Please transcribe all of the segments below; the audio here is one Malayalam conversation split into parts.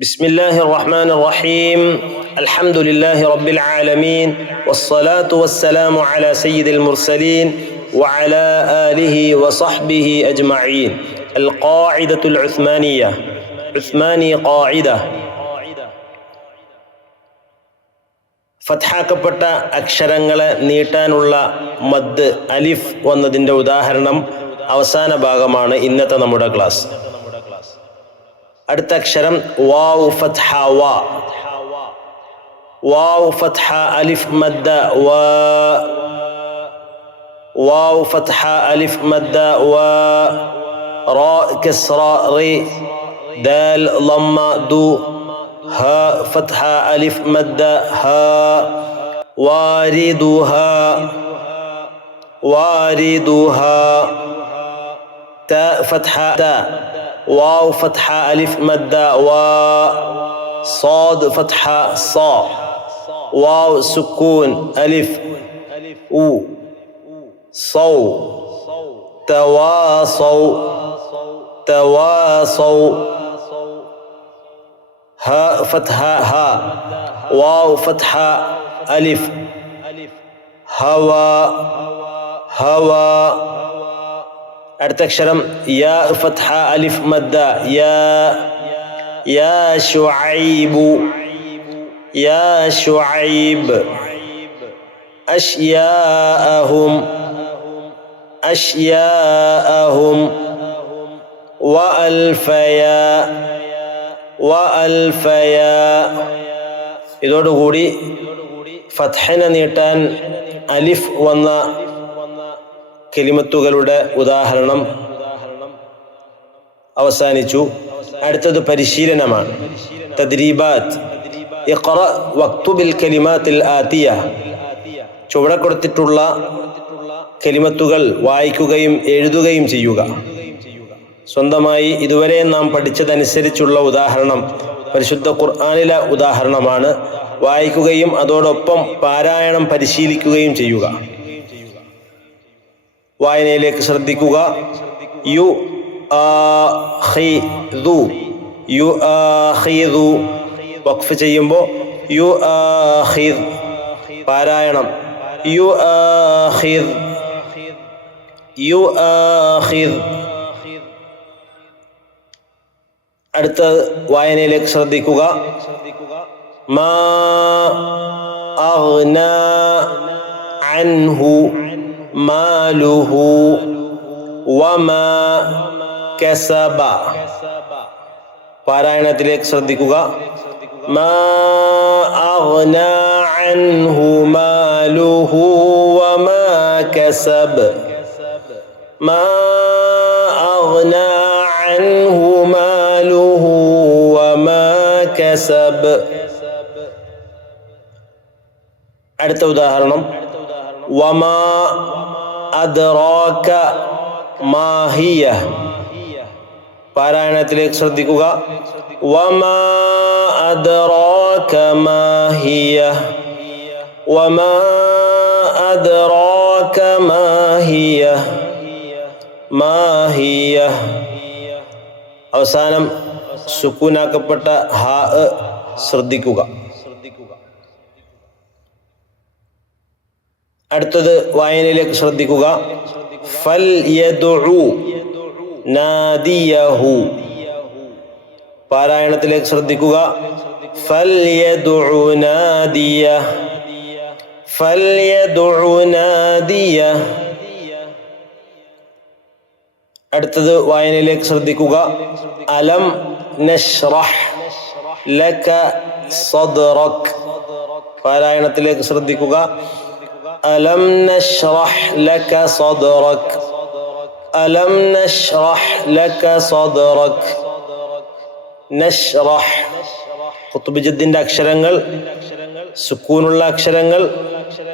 بسم الله الرحمن الرحيم الحمد لله رب العالمين والصلاة والسلام على سيد المرسلين وعلى آله وصحبه أجمعين القاعدة العثمانية عثماني قاعدة ഫത്ഹാക്കപ്പെട്ട അക്ഷരങ്ങളെ നീട്ടാനുള്ള മദ് അലിഫ് വന്നതിൻ്റെ ഉദാഹരണം അവസാന ഭാഗമാണ് ഇന്നത്തെ നമ്മുടെ ക്ലാസ് അടുത്ത അക്ഷരം വാവ് ഫത്ഹ വാ വാവ് ഫത്ഹ അലിഫ് മദ്ദ വ വാവ് ഫത്ഹ അലിഫ് മദ്ദ വ റാ കസ്റ റി ദാൽ ളമ്മ ദു ها فتح ألف مد ها واردها واردها تاء فتحة تاء واو فتحة ألف مد و صاد فتحة صا واو سكون ألف أو صو تواصوا تواصوا ها فتحة ها واو فتحة ألف هوى هوى അടുത്ത അക്ഷരം യാ ഫത്ഹ അലിഫ് മദ്ദ യാ യാ ശുഐബു യാ ശുഐബ് അഷ്യാഅഹും അഷ്യാഅഹും വഅൽഫയാ വഅൽഫയ ഇതോടുകൂടി ഫത്ഹനെ നീട്ടാൻ അലിഫ് വന്ന കെലിമത്തുകളുടെ ഉദാഹരണം അവസാനിച്ചു. അടുത്തത് പരിശീലനമാണ്. ചുവടെ കൊടുത്തിട്ടുള്ള കലിമത്തുകൾ വായിക്കുകയും എഴുതുകയും ചെയ്യുക. സ്വന്തമായി ഇതുവരെ നാം പഠിച്ചതനുസരിച്ചുള്ള ഉദാഹരണം പരിശുദ്ധ ഖുർആാനിലെ ഉദാഹരണമാണ്. വായിക്കുകയും അതോടൊപ്പം പാരായണം പരിശീലിക്കുകയും ചെയ്യുക. വായനയിലേക്ക് ശ്രദ്ധിക്കുക. യു യു വഖഫ് ചെയ്യുമ്പോൾ യു പാരായണം. യു യു അടുത്ത വായനയിലേക്ക് ശ്രദ്ധിക്കുക. മാ അഗ്ന അൻഹു. മാലുഹു വമാ കസബ പാരായണത്തിലേക്ക് ശ്രദ്ധിക്കുക. മാ അഗ്ന അൻഹു മാലുഹു വമാ കസബ്. മാ അഗ്ന അൻഹു മാലുഹു വമാ കസബ്. അടുത്ത ഉദാഹരണം. വമാ അദ്റാക മാഹിയ പാരായണത്തിലേക്ക് ശ്രദ്ധിക്കുക. വമാ അദ്റാക മാഹിയ വമാ അദ്റാക മാഹിയ മാഹിയ അവസാനം സുക്കൂനാക്കപ്പെട്ട ഹാ ശ്രദ്ധിക്കുക. അടുത്തത് വായനയിലേക്ക് ശ്രദ്ധിക്കുക. ഫൽ നാദിയഹു. പാരായണത്തിലേക്ക് ശ്രദ്ധിക്കുക. ഫൽ നാദിയ. ഫൽ നാദിയ. അടുത്തത് വായനയിലേക്ക് ശ്രദ്ധിക്കുക. അലം നഷ്റഹ് ലക സദ്റക്. പാരായണത്തിലേക്ക് ശ്രദ്ധിക്കുക. അലം നഷ്റഹ് ലക സദ്റക് അലം നഷ്റഹ് ലക സദ്റക് നഷ്റഹ് ഖുത്ബിജദ്ദിന്റെ അക്ഷരങ്ങൾ സുക്കൂനുള്ള അക്ഷരങ്ങൾ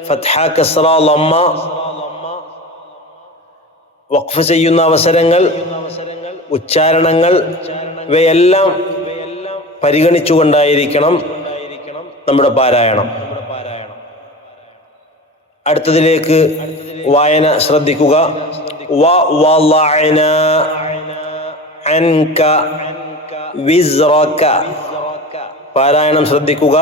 ഫത്ഹ കസ്റ ലമ്മ വഖഫ് ചെയ്യുന്ന അവസരങ്ങൾ ഉച്ചാരണങ്ങൾ ഇവയെല്ലാം പരിഗണിച്ചുകൊണ്ടായിരിക്കണം നമ്മുടെ പാരായണം. അടുത്തതിലേക്ക് വായന ശ്രദ്ധിക്കുക. പാരായണം ശ്രദ്ധിക്കുക.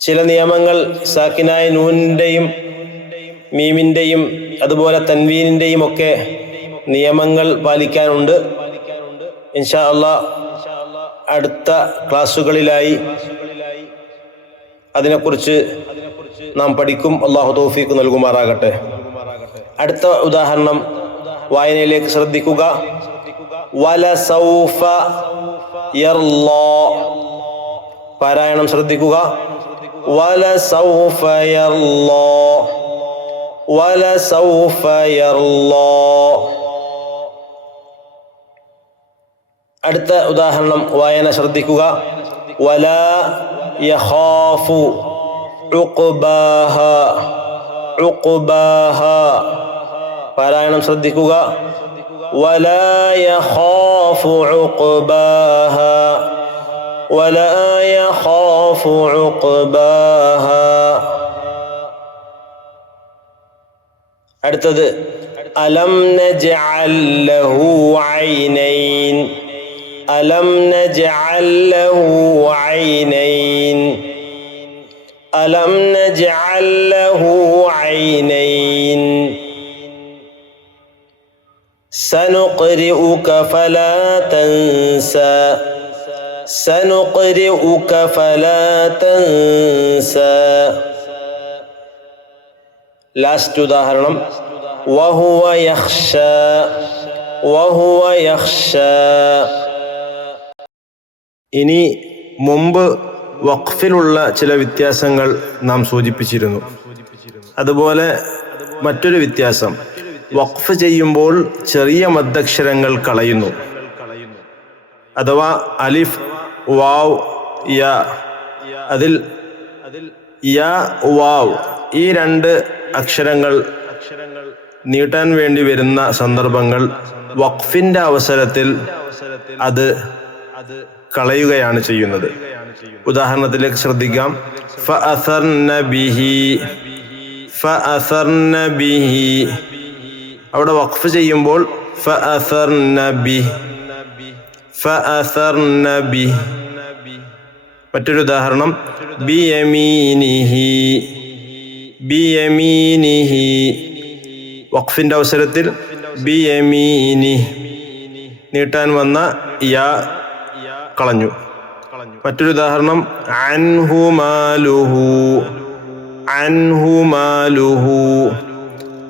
ചില നിയമങ്ങൾ സാക്കിനായ നൂനിന്റെയും മീമിന്റെയും അതുപോലെ തൻവീനിന്റെയും ഒക്കെ നിയമങ്ങൾ പാലിക്കാനുണ്ട്. ഇൻഷാ അള്ളാ അടുത്ത ക്ലാസ്സുകളിലായി അതിനെക്കുറിച്ച് നാം പഠിക്കും. അള്ളാഹു തോഫീക്ക് നൽകുമാറാകട്ടെ. അടുത്ത ഉദാഹരണം വായനയിലേക്ക് ശ്രദ്ധിക്കുക. പാരായണം ശ്രദ്ധിക്കുക. സൗഫ യർലോ വല സൗഫ യർലോ അടുത്ത ഉദാഹരണം വായന ശ്രദ്ധിക്കുക വല യഖാഫു ഉഖ്ബാഹ ഉഖ്ബാഹ പാരായണം ശ്രദ്ധിക്കുക വല യഖാഫു ഉഖ്ബാഹ വല യഖാഫു ഉഖ്ബാഹ അടുത്തത് അലം നജ്അൽ ലഹു ഐനൈൻ അലം നജ്അൽ ലഹു ഐനൈൻ അലം നജ്അൽ ലഹു ഐനൈൻ سنقرئك فلا تنسى سنقرئك فلا تنسى ലാസ്റ്റ് ഉദാഹരണം. വഹുവ വഹുവ ഇനി മുമ്പ് വഖഫിലുള്ള ചില വ്യത്യാസങ്ങൾ നാം സൂചിപ്പിച്ചിരുന്നു. അതുപോലെ മറ്റൊരു വ്യത്യാസം. വഖഫ് ചെയ്യുമ്പോൾ ചെറിയ മദ്ദക്ഷരങ്ങൾ കളയുന്നു. അഥവാ അലിഫ് വാവ് യ. അതിൽ യ വാവ് ഈ രണ്ട് അക്ഷരങ്ങൾ നീട്ടാൻ വേണ്ടി വരുന്ന സന്ദർഭങ്ങൾ വഖഫിന്റെ അവസരത്തിൽ അത് കളയുകയാണ് ചെയ്യുന്നത്. ഉദാഹരണത്തിലേക്ക് ശ്രദ്ധിക്കാം. അവിടെ വഖഫ് ചെയ്യുമ്പോൾ മറ്റൊരു ഉദാഹരണം ബിയമീനിഹി. വഖഫിന്റെ അവസരത്തിൽ ബിയമീനി നീട്ടാൻ വന്ന യാ കളഞ്ഞു. മറ്റൊരു ഉദാഹരണം അൻഹുമാലുഹു അൻഹുമാലുഹു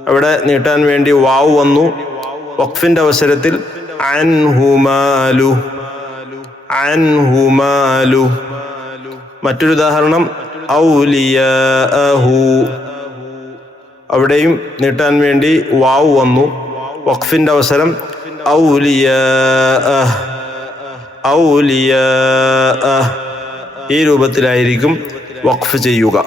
അവിടെ നീട്ടാൻ വേണ്ടി വാവ് വന്നു. വഖഫിന്റെ അവസരത്തിൽ അൻഹുമാലു അൻഹുമാലു മറ്റൊരു ഉദാഹരണം ഔലിയാഹു. അവിടെയും നീട്ടാൻ വേണ്ടി വാവ് വന്നു. വഖഫിന്റെ അവസരം ഔലിയ ഔലിയ ഈ രൂപത്തിലായിരിക്കും വഖഫ് ചെയ്യുക.